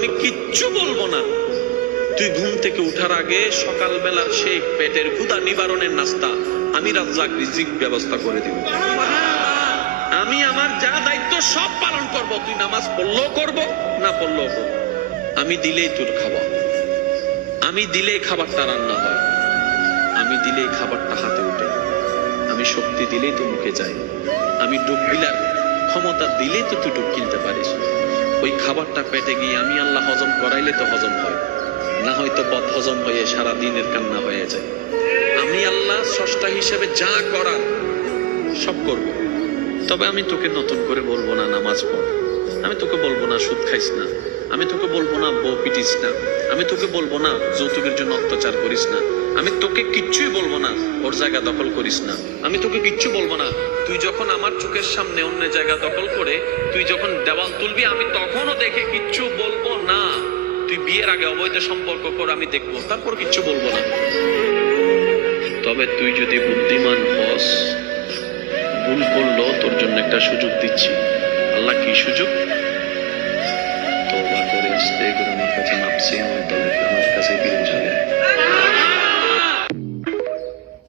আমি কিচ্ছু বলবো না। তুই ঘুম থেকে উঠার আগে সকালবেলার সেই পেটের ক্ষুধা নিবারণের নাস্তা আমি রাজ্জাক রিজিক ব্যবস্থা করে দিব। আমি আমার যা দায়িত্ব সব পালন করব। তুই নামাজ পড়লেও করব, না পড়লেও করব। আমি দিলেই তোর খাবার, আমি দিলেই খাবারটা রান্না হয়, আমি দিলেই খাবারটা হাতে উঠে, আমি শক্তি দিলেই তো মুখে যায়, আমি ডুব গিলার ক্ষমতা দিলেই তো তুই ডুব কিনতে পারিস। ওই খাবারটা পেটে গিয়ে আমি আল্লাহ হজম করাইলে তো হজম হয়, না হয়তো বদ হজম হয়ে সারা দিনের কান্না হয়ে যায়। আমি আল্লাহ স্রষ্টা হিসেবে যা করার সব করব। তবে আমি তোকে নতুন করে বলবো না নামাজ পড়, আমি তোকে বলবো না সুদ খাইস না, আমি তোকে বলবো না বউ পিটিস না, আমি তোকে বলবো না যৌতুকের জন্য অত্যাচার করিস না, আমি তোকে কিচ্ছুই বলবো না ওর জায়গা দখল করিস না, আমি তোকে কিচ্ছু বলবো না। তুই যখন আমার চোখের সামনে অন্য জায়গা দখল করে তুই যখন দেওয়াল তুলবি আমি তখনও দেখে কিচ্ছু বলবো না। তুই বিয়ের আগে অবৈধ সম্পর্ক কর, আমি দেখবো, তারপর কিচ্ছু বলবো না। তবে তুই যদি বুদ্ধিমান হস, ভুল করলো তোর জন্য একটা সুযোগ দিচ্ছি। আল্লাহ কি সুযোগ? তওবা করে আস্তে করে